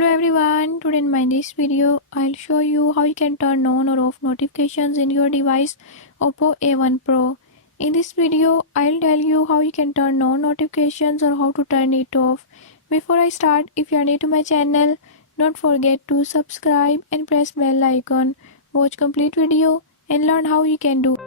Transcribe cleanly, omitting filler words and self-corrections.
Hello everyone, today in this video I'll show you how you can turn on or off notifications in your device Oppo A1 Pro. In this video I'll tell you how you can turn on notifications or how to turn it off. Before I start, if you are new to my channel, don't forget to subscribe and press bell icon. Watch complete video and learn how you can do